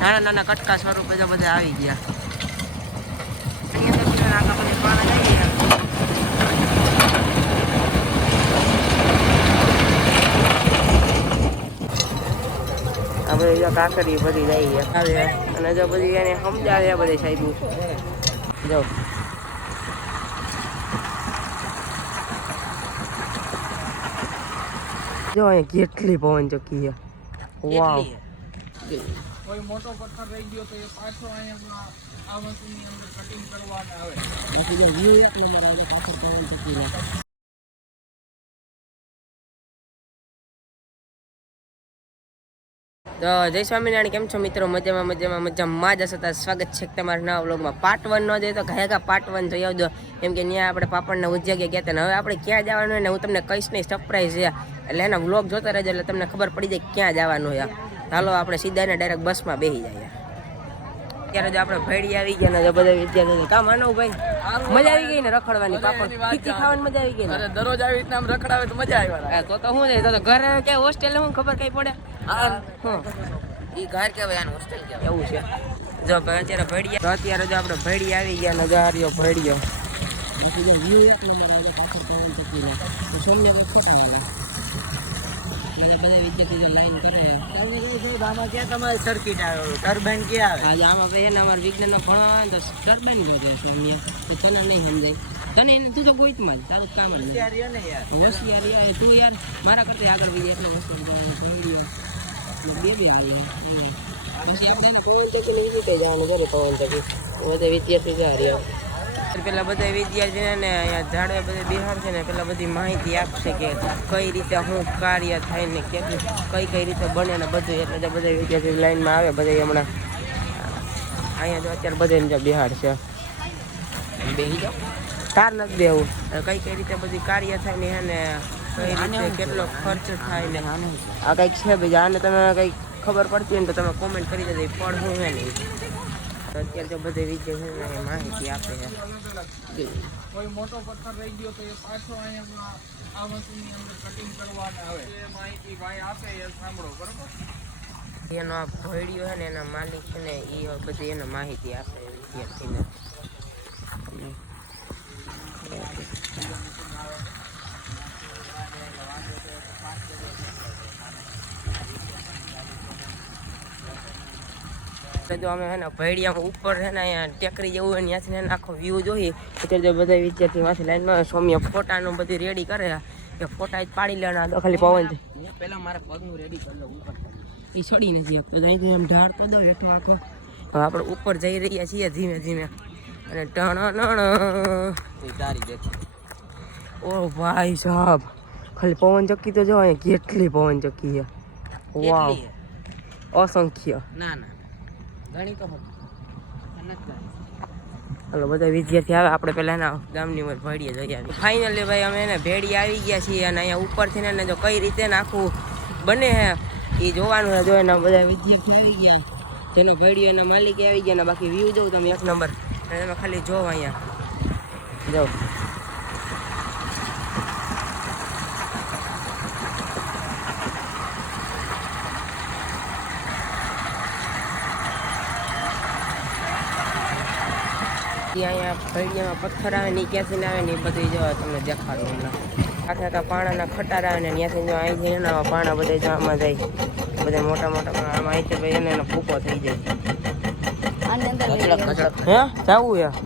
નાના નાના કટકા સ્વરૂપે તો બધા આવી ગયા. આગળ બધી પાણા જઈ ગયા. આપણે જો કાકડી બધી જઈ ગયા અને જો બધી એને સમજાવ્યા બધી સાહેબ જો જો અહીંયા કેટલી પવન ચક્કી છે. વાવ, કોઈ મોટો પથ્થર રહી ગયો તો એ પાછો અહીંયા આ મશીનની અંદર કટિંગ કરવામાં આવે. બાકી જો વ્યૂ એક નંબર આવે પાછળ પવન ચક્કીને. તો જય સ્વામિનારાયણ, કેમ છો મિત્રો? મજામાં જ હશે. સ્વાગત છે તમારા નવા વ્લોગમાં. પાર્ટ 1 ન જોઈએ તો ઘાયગા પાર્ટ 1 જોઈ આવજો, કેમ કે ત્યાં આપણે પાપડના ઉદ્યોગે ગયા હતા ને હવે આપણે ક્યાં જવાનું હોય ને હું તમને કહીશ નહીં, સરપ્રાઈઝ છે. એટલે એના વ્લોગ જોતા રહેજો એટલે તમને ખબર પડી જાય ક્યાં જવાનું હોય. ચાલો આપણે સીધા ને ડાયરેક્ટ બસમાં બેસી જાય. અત્યારે જો આપણે ભેડી આવી ગયા ને બધા વિદ્યાર્થીઓ કામ આનો ભાઈ મજા આવી ગઈ ને રખડવાની, પાપડ ખીચી ખાવાની મજા આવી ગઈ ને. દરરોજ આવી રીતના આમ રખડાવે તો મજા આવે. તો શું છે, તો ઘરે કે હોસ્ટેલ હું ખબર કઈ પડે. ઈ ઘર કહેવાય, આને હોસ્ટેલ કહેવાય. એવું છે. જો અત્યારે ભેડિયા તો અત્યારે જો આપણે ભેડી આવી ગયા ને ગારીઓ ભેડિયો. બાકી જો વ્યૂ એક નંબર આવે પાછળ પવન ચક્કીને. તો સોમને કોઈ ખોટાવાલા બધા વિદ્યાર્થીઓ લાઈન કરે. આમાં ક્યાં તમારી સર્કિટ આવે, ટર્બાઇન ક્યાં આવે? આજે આમાં ભાઈ ને અમારે વિજ્ઞાનમાં ભણવા આવે તો ટર્બાઇન બધે સોમ્ય તો તને નહીં સમજાય. તને તું તો ગોઈતમાં જ તારું કામ જ હોશિયારી આવે તું યાર મારા કરતા આગળ વહી જાય એટલે હોશિયાર બે આવે પછી આપણે ને પવન ચક્કી ને બીજી કઈ જવાનું કરે. પવન ચક્કી બધા વિદ્યાર્થી જા રહ્યા. પેલા બધા વિદ્યાર્થીને ને અહીંયા ઝાડવે બધે બિહાર છે ને પેલા બધી માહિતી આપશે કે કઈ રીતે શું કાર્ય થાય ને કેટલું કઈ રીતે બને ને બધું. એટલે બધા વિદ્યાર્થી લાઈનમાં આવે બધા હમણાં અહીંયા જો અત્યારે બધાને બિહાર છે. બેસી જાઓ, તાર નથી બેવું. કઈ રીતે બધી કાર્ય થાય ને એને કઈ રીતે કેટલો ખર્ચ થાય ને આ કંઈક છે બીજા. આને તમે કંઈક ખબર પડતી હોય ને તો તમે કોમેન્ટ કરી દેજો પણ હું હે નહીં. અત્યારે તો બધે વિદ્યાર્થીઓને માહિતી આપે છે. કોઈ મોટો પથ્થર રહી ગયો તો એ પાછો અહીંયા આ મશીનની અંદર કટિંગ કરવામાં આવે. એ માહિતી ભાઈ આપે એ સાંભળો બરોબર. એનો આ ભોયડીઓ છે ને એના માલિક છે ને એ બધી એને માહિતી આપે વિદ્યાર્થીને. જો અમે હે ને ભેડિયામાં ઉપર છે ને અહીંયા ટેકરી જેવું હોય ત્યાંથી ને આખો વ્યૂ જોઈએ. અત્યારે જો બધા વિદ્યાર્થી માંથી લાઈનમાં સૌમ્ય ફોટાનું બધી રેડી કરે કે ફોટા જ પાડી લેવાના. તો ખાલી પવન છે પહેલા મારે પગનું રેડી કરી લઉં ઉપર એ છોડી નથી શકતો. અહીંથી એમ ઢાળ પદો હેઠો આખો. હવે આપણે ઉપર જઈ રહ્યા છીએ ધીમે ધીમે અને ઓ ભાઈ સાહેબ ખાલી પવન ચક્કી તો જો અહીંયા કેટલી પવન ચક્કી છે. વાવ, અસંખ્ય. ના ના ગણી તો હાલો બધા વિદ્યાર્થી આવે આપણે પેલા એના ગામની ઉપર ભેડીએ જઈ આવી. ફાઇનલી ભાઈ અમે એને ભેડી આવી ગયા છીએ અને અહીંયા ઉપરથી ને જો કઈ રીતે આખું બને હે એ જોવાનું છે. જો એના બધા વિદ્યાર્થી આવી ગયા જેનો ભેડીઓ એના માલિકે આવી ગયા ને બાકી વ્યૂ જોઉં તમે એક નંબર. અને તમે ખાલી જોવો અહીંયા જાઓ. અહીંયા ભેડિયામાં પથ્થર આવે ને ક્યાંથી આવે ને એ બધું જો તમને દેખાડું હમણાં. આખા પાણાના ખટારા આવે ને ત્યાંથી જો અહીંથી એના પાણા બધા જો આમાં જાય બધા મોટા મોટા આમાં અહીંથી ભાઈ એનો ફૂકો થઈ જાય. હે જાવું યા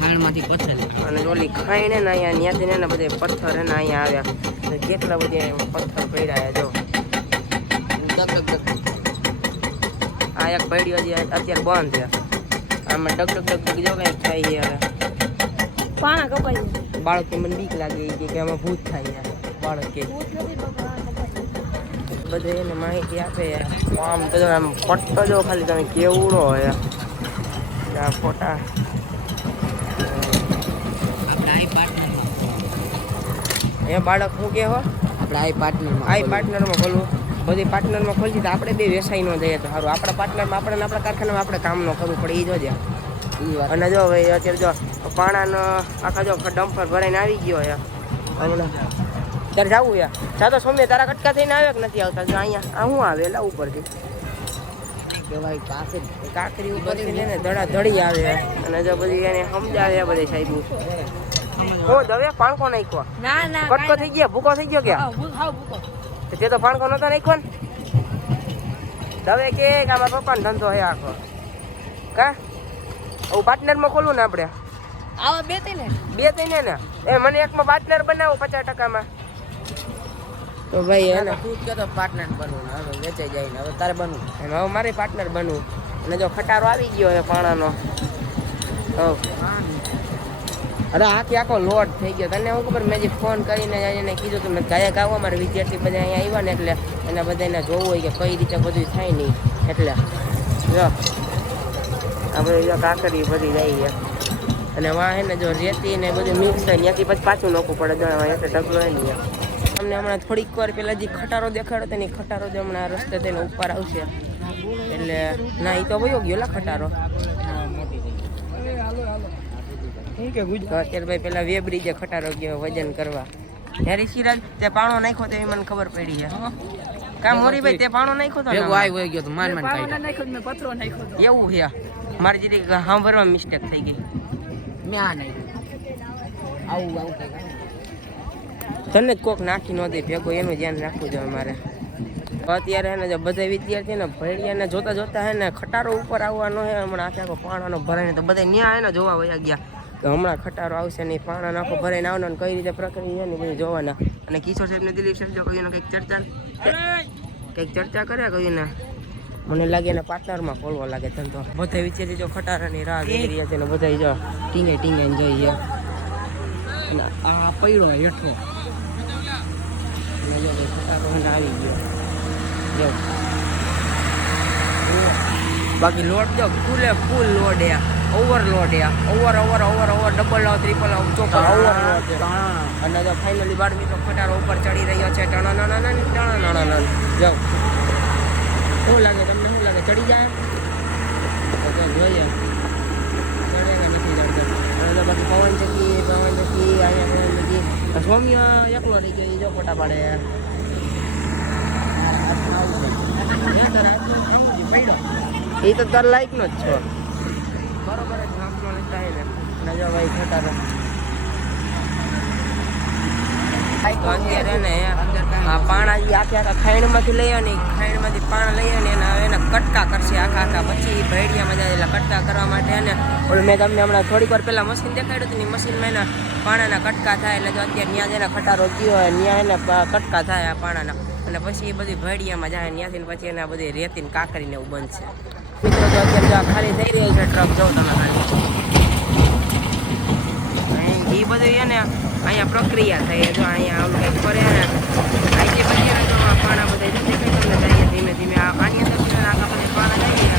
ખાણમાંથી પથ્થર અને ઓલી ખાઈને ને અહીંયા ત્યાંથી ને બધા પથ્થર એને અહીંયા આવ્યા કેટલા બધા પથ્થર પડ્યા જો. આ એક ભેડિયો અત્યારે બંધ છે. આમાં ડગ જો કઈ થાય છે. હવે પાણા કપાઈ બાળકને મને બીક લાગે કે આમાં ભૂત થાય બાળક કે બધું એને માહિતી આપે. આમ તો આમ પટ્ટો જો ખાલી તમે કેવડો હોય આ ફોટા. એ બાળક શું કે હો આપણે આઈ પાર્ટનરમાં ખોલવું. બધી પાર્ટનરમાં ખોલતી તો આપણે બે વ્યવસાય ન જઈએ તો સારું. આપણા પાર્ટનરમાં આપણે આપણા કારખાનામાં આપણે કામ ન કરવું પડે એ જોજે. અને જો ભાઈ અત્યારે જો પાણાનો આખા જો ડમ્પર ભરાઈને આવી ગયો હમણાં. ત્યારે જવું યાર ચાલો સૌમ્ય તારા કટકા થઈને આવે કે નથી આવતા? જો અહીંયા આ શું આવે એટલે ઉપરથી કહેવાય કાકરી. કાકરી ઉપરથી ને ધડા ધડી આવે અને જો બધી એને સમજાવે બધી સાહેબ ઓ દવે પાણકો નાખ્યો ના ના કટકો થઈ ગયા ભૂકો થઈ ગયો કે તે તો પાણકો નતો નાખ્યો ને દવે કે આમાં પપ્પાનો ધંધો હે આખો કા હું પાર્ટનરમાં ખોલું ને આપણે આવા બે તઈને ને એ મને એકમાં પાર્ટનર બનાવો 50%માં તો ભાઈ હે ને તું જ કહેતો પાર્ટનર બનવું ને હવે વેચાઈ જાય ને હવે તારે બનવું. એમાં હવે મારે પાર્ટનર બનવું અને જો ખટારો આવી ગયો છે પાણાનો અરે આખો લોટ થઈ ગયો તને હું ખબર મેં જે ફોન કરીને એને કીધું કે મેં ગાયક આવો મારા વિદ્યાર્થી બધા અહીંયા આવ્યા ને એટલે એના બધાને જોવું હોય કે કઈ રીતે બધું થાય નહીં એટલે જો આપણે જો કાકરી બધી જાય છે અને વાં હે ને જો રેતી ને બધું મિક્સ થાય ત્યાંથી પછી પાછું નાખવું પડે જો એટલે ઢગલો હોય ને અમને હમણાં થોડીક વાર પહેલાં જે ખટારો દેખાડો તો ને ખટારો જ હમણાં રસ્તે થઈને ઉપર આવશે એટલે ના એ તો વયો ગયો લા ખટારો અત્યારે ભાઈ પેલા વેબ બ્રિજે ખટારો ગયો વજન કરવા હેરી સિરાજ તે પાણો નાખ્યો તે મને ખબર પડી છે કામ મોરી ભાઈ તે પાણો નાખ્યો તો ભેગો આવી વહી ગયો તો માન કાઢ્યો. એવું છે મારી જીરી સાંભળવા મિસ્ટેક થઈ ગઈ મેં આ નહીં આવું કંઈક તને જ કોક નાખી ન દે ભેગો એનું ધ્યાન રાખવું જોઈએ મારે અત્યારે હે ને જો બધા વિદ્યાર્થી ને ભેડિયાને જોતા જોતા હે ને ખટારો ઉપર આવવાનો હે હમણાં આખો પાણાનો ભરાઈને તો બધા ન્યા હે ને જોવા વયા ગયા કે હમણાં ખટારો આવશે ને પાણાનો આખો ભરાઈને આવવાનો ને કઈ રીતે પ્રક્રિયા ને બધું જોવાના અને કિશોર સાહેબ ને દિલીપ સાહેબ જો કહ્યું કંઈક ચર્ચા કરે કહ્યું ને મને લાગે ને પાર્ટનરમાં ખોલવા લાગે ધંધો બધા વિચારી જો ખટારાની રાહ જોઈ રહ્યા છે ને બધા જો ટીંગે ટીંગે જોઈએ અને આ પૈડો હેઠો આવી ગયો બાકી લોડ જો ફૂલે full load overload over double triple ચોપર ઓવરલોડ અને જો ફાઇનલી બાર મિત્રો ખટારો ઉપર ચડી રહ્યો છે ટણા જો શું લાગે તમને શું લાગે ચડી જાય તો જોઈએ ચડે કે નથી ચડતો અને બાકી પવન ચકી અહીંયા સૌમ્ય એકલો રહી ગયો જો ફોટા પાડે એ તો તાર લાયક નો જ છો બરોબર જ નાખનો થાય ને અને જો ભાઈ ખટારો અત્યારે ને પાણા આખા ખાઈણમાંથી લઈ આવે ને ખાઈણમાંથી પાણા લઈ આવે ને એને કટકા કરશે આખા પછી ભેડિયામાં જાય એટલે કટકા કરવા માટે ને ઓલું મેં તમને હમણાં થોડીક વાર પહેલાં મશીન દેખાડ્યું હતું ને મશીનમાં એના પાણાના કટકા થાય એટલે જો અત્યારે ત્યાં જઈને ખટારો ગયો હોય ત્યાં એને કટકા થાય આ પાણાના અને પછી એ બધી ભેડિયામાં જાય ત્યાંથી પછી એને બધી રેતીને કાકરીને એવું બનશે મિત્રો તો અત્યારે જો ખાલી થઈ રહ્યો છે ટ્રક જો તમે ખાલી એ બધું એને અહીંયા પ્રક્રિયા થઈ જો અહીંયા આમ કંઈક ફરે ને અહીંથી પછી પાણા બધા જશે કંઈ તમને જઈએ ધીમે ધીમે આની અંદર આખા બધા પાણા જઈએ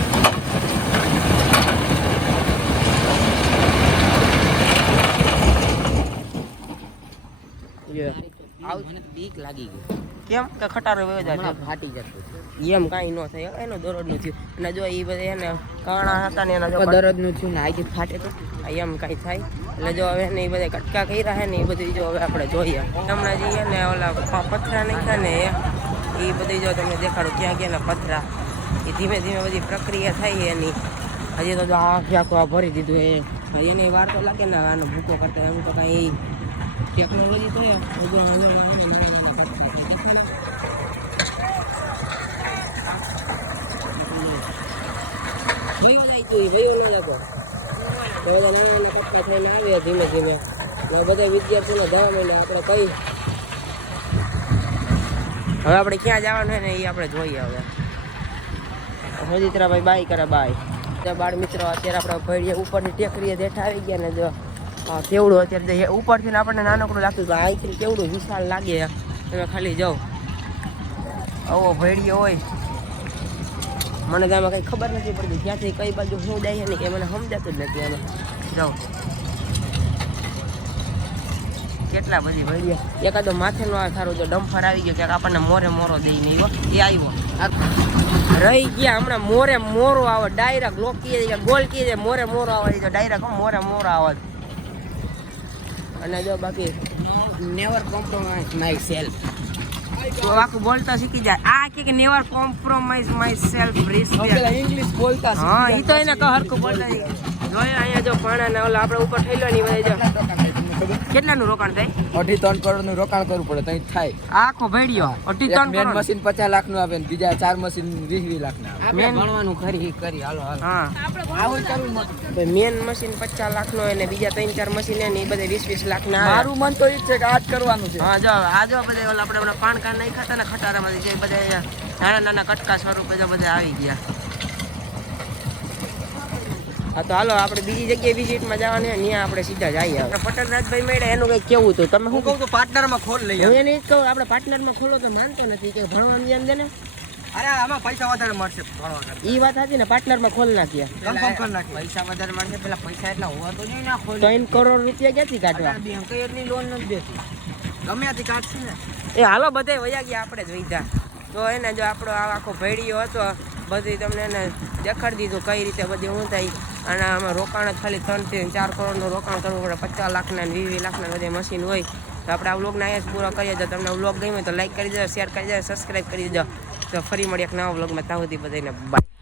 મને બીક લાગી ગઈ કેમ કે ખટારો વયો જાય ફાટી જતું એમ કાંઈ ન થાય એનો દરરોજનું થયું અને જો એ બધા એને કાણા હતા ને એના જો દરરોજનું થયું ને આજે ફાટે તો એમ કાંઈ થાય એટલે જો હવે ને એ બધા કટકા કર્યા છે ને એ બધી જો હવે આપણે જોઈએ હમણાં જઈએ ને ઓલા પથરા નાખ્યા ને એ બધી જો તમને દેખાડો ક્યાં ક્યાં પથરા એ ધીમે ધીમે બધી પ્રક્રિયા થાય એની હજી તો આ આખું આ ભરી દીધું એની વાર તો લાગે ને આનો ભૂકો કરતા એમ તો કાંઈ ટેકનોલોજી તો કટકા થઈને આવે ધીમે ધીમે બધા વિદ્યાર્થીઓને જવા માંડે આપણે કઈ હવે આપણે ક્યાં જવાનું છે ને એ આપણે જોઈએ હવે હજી ભાઈ બાય કરે બાય બાળ મિત્રો અત્યારે આપણે ભેડિયા ઉપરની ટેકરીએ દેઠા આવી ગયા ને જો કેવડું અત્યારે ઉપરથી ને આપણને નાનકડું લાગતું અહીંથી કેવડું વિશાળ લાગે તમે ખાલી જાઓ આવો ભેડિયો હોય મને તો આમાં કંઈ ખબર નથી પડતી ક્યાંથી કઈ બાજુ શું જાય ને કે મને સમજાતું જ નથી આમાં જાઓ કેટલા બધી ભેડિયા એકાદો માથેનો આ સારું જો ડમ્ફર આવી ગયો ક્યાંક આપણને મોરે મોરો દઈ નહીં એ આવ્યો રહી ગયા હમણાં મોરે મોરો આવે ડાયરેક્ટ લોક કીએ ગોલ કીએ મોરે મોરો આવે તો ડાયરેક્ટ મોરે મોરો આવે અને જો બાકી નેવર કોમ્પ્રોમાઇઝ માય સેલ્ફ તો આખું બોલતા શીખી જાય. આ કે never compromise my self respect. English બોલતા હા ઈ તો એને હરખું બોલતા જોઈએ. અહીંયા જો પાણા ઓલા આપણે ઉપર થયેલો ની બધે જો કેટલાનું રોકાણ થાય? 2.5-3 કરોડ નું રોકાણ કરવું પડે તઈ થાય. આખો ભેડિયો 2.5 મેન કરોડ. મશીન 50 લાખ નું આવે ને બીજા 4 મશીન 20 લાખ ના આવે. મેન ભણવાનું કરી હાલો હા આવું કરવું મોટું. મેન મશીન 50 લાખનો અને બીજા 3-4 મશીન ને એ બધે 20-20 લાખના આવે. મારું મન તો ઈ જ છે કે આ જ કરવાનું છે. હા જો આ જો બધે ઓલા આપણે હમણાં પાન કાર્ડ નહીં ખાતા ને ખટારામાંથી જે બધા નાના નાના કટકા સ્વરૂપે જો બધા આવી ગયા. હા તો હાલો આપણે બીજી જગ્યાએ વિઝિટમાં જવાનું છે ત્યાં આપણે સીધા જઈએ. પટેલ રાજભાઈ મળ્યા એનું કંઈક કેવું હતું તમે શું કહું? તો પાર્ટનરમાં ખોલ લઈએ. હું એને જ કહું આપણે પાર્ટનરમાં ખોલો તો માનતો નથી કે ભણવાનું ધ્યાન દે ને. અરે આમાં પૈસા વધારે મળશે ભણવા કરતા. એ વાત હતી ને પાર્ટનરમાં ખોલ નાખ્યા કન્ફર્મ કરી નાખી. પૈસા વધારે મળશે પેલા પૈસા એટલા હોવા તો નહીં ના ખોલ 3 કરોડ રૂપિયા ક્યાંથી કાઢવા? બેંક એટલી લોન નથી દેતી. ગમે ત્યાંથી કાઢશે ને. એ હાલો બધે વયા ગયા આપણે જ વૈધા તો એને જો આપણો આ આખો ભેડિયો હતો બધી તમને એને દેખાડી દીધું કઈ રીતે બધી હું થાય. અને આમાં રોકાણ જ ખાલી 3-4 કરોડનું રોકાણ કરવું પડે. 50 લાખના 20 લાખના બધે મશીન હોય. તો આપણે આ વ્લોગને અહીંયા જ પૂરો કરીએ. જો તમને વ્લોગ ગમ્યો તો લાઈક કરી દેજો, શેર કરી દેજો, સબસ્ક્રાઈબ કરી દેજો. તો ફરી મળીએ એક નવા વ્લોગમાં. ત્યાં સુધી બધાને બાય.